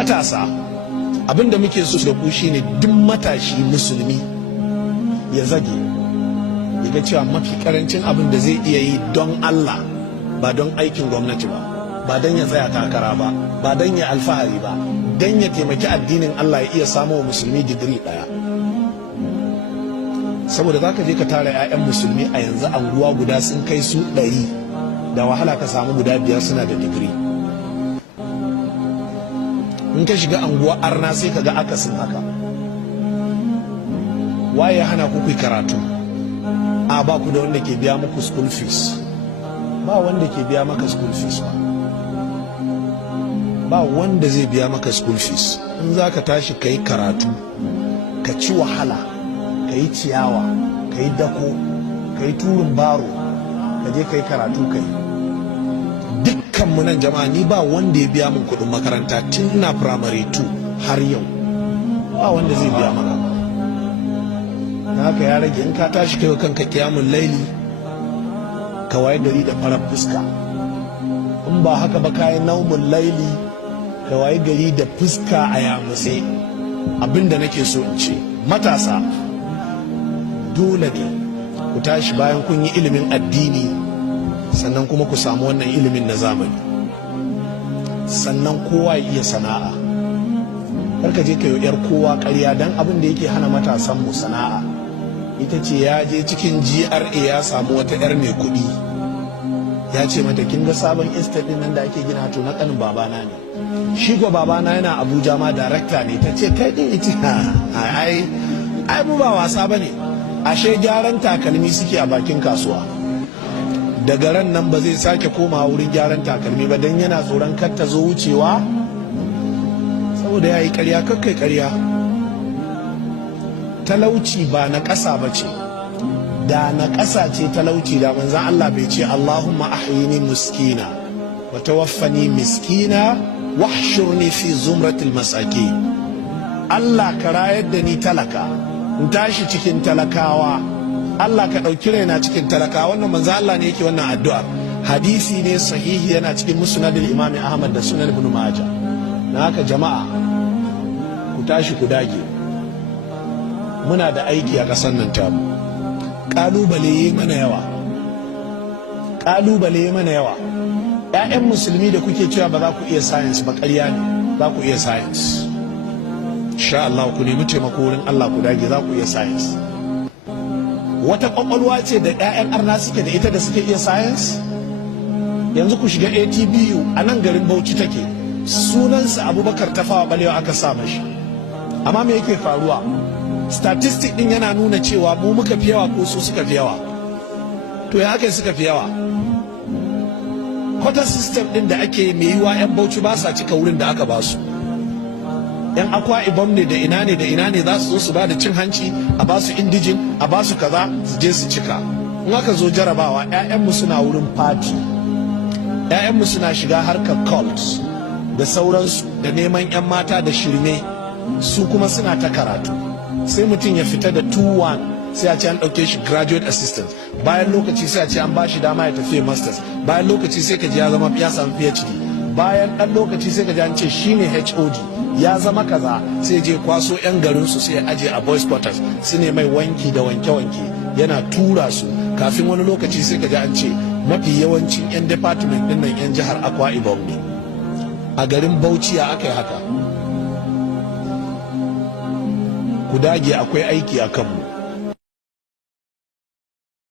matasa, abinda muke so da ku shine duk matashi musulmi ya zage ya ga cewa mafi karancin abin da zai iya yi don Allah, ba don aikin gwamnati ba don ya tsaya takara ba don ya alfahari ba, don ya taimaki addinin Allah ya iya samu wa musulmi digiri ɗaya. Saboda za ka je ka tara 'ya'yan musulmi a yanzu anguwa guda sun kai su 100, da wahala ka samu guda 5 suna da digiri. In ka shiga anguwa arna sai ka ga akasin haka. Waye hana ku karatu? A ba ku da wanda ke biya muku school fees. Ba wanda ke biya maka school fees ba wanda zai biya maka school fees. In za ka tashi ka yi karatu, ka ci wahala, ka yi ciyawa, ka yi dako, ka yi turin baro, ka je ka yi karatu ka yi. Dukkanmu nan jama'a, ni ba wanda ya biya min kuɗin makaranta tun ina primary 2 har yau. Ba wanda zai biya maka. Na haka ya rage, in ka tashi kai kanka kiyamun laili, ka waye gari da farar fuska. In ba haka ba kayan naumun laili, ka waye gari da fuska a yamutse. Abinda nake so in ce, matasa, dole ne ku tashi bayan kun yi ilimin addini, sannan kuma ku samu wannan ilimin na zamani, sannan kowa ya iya sana'a. Karka je ka yi yar kowa ƙarya, don abin da yake hana matasanmu sana'a ita ce ya je cikin GRA ya samu wata 'yar mai kuɗi, ya ce mata kin ga sabon estate din nan da ake gina, to na kanin babana ne. Shi ko babana yana Abuja ma director ne. Ta ce kai din ita ai mu ba wasa bane. Ashe gyaran takalmi suke a bakin kasuwa. Daga ran nan ba zai sake komawa wurin gyaran takalmi ba, dan yana tsoron kar ta zo wucewa, saboda yayi ƙarya. Kakkai ƙarya. Talauci ba na ƙasa ba ce. Da na ƙasa ce talauci, da manzan Allah bai ce Allahumma ahyini miskina wa tawaffani miskina wahshurni fi zumratil masaki. Allah ka rayar da ni talaka, in tashi cikin talakawa. Allah ka ɗauki raina cikin talakawa. Wannan manzan Allah ne yake wannan addu'a. Hadisi ne sahihi, yana cikin musnadul Imam Ahmad da sunan Ibn Majah. Na haka jama'a, ku tashi ku dage. Muna da aiki a ƙasar nan tamu. Ƙalubale mana yawa. 'Ya'yan musulmi da kuke cewa ba za ku iya science ba, ƙarya ne. Za ku iya science. Insha Allah, ku nemi taimako wurin Allah, ku dage, za ku iya science. Wata ƙwaƙwalwa ce da 'ya'yan arna suke da ita da suke iya science. Yanzu ku shiga ATBU a nan garin Bauchi take, sunansa Abubakar Tafawa Balewa aka sa mashi. Amma me yake faruwa? Statistic din yana nuna cewa mu muka fi yawa ko su suka fi yawa. To ya aka suka fi yawa? Quota system din da ake mai yiwa 'yan Bauchi ba sa cika wurin da aka ba su. 'Yan Akwa Ibom ne da ina ne za su zo su ba da cin hanci, a ba su indijin, a ba su kaza, su je su cika. In aka zo jarabawa, 'ya'yanmu suna wurin party, 'ya'yanmu suna shiga harkar cults da sauransu, da neman 'yan mata da shirme, su kuma suna ta karatu. Sai mutum ya fita da 2-1, sai a ce an ɗauke shi graduate assistant, bayan lokaci sai a ce an ba shi dama ya tafi masters, bayan lokaci sai ka ji ya samu PhD, bayan ɗan lokaci sai ka ji an ce shine HOD, ya zama kaza. Sai je kwaso 'yan garinsu sai ya aje a boys quarters, su ne mai wanki da wanke-wanke, yana tura su. Kafin wani lokaci sai ka ji an ce mafi yawancin 'yan department ɗin nan 'yan jihar Akwa Ibom ne. A garin Bauchi ya aka yi haka. Ku dage, akwai aiki a kanmu.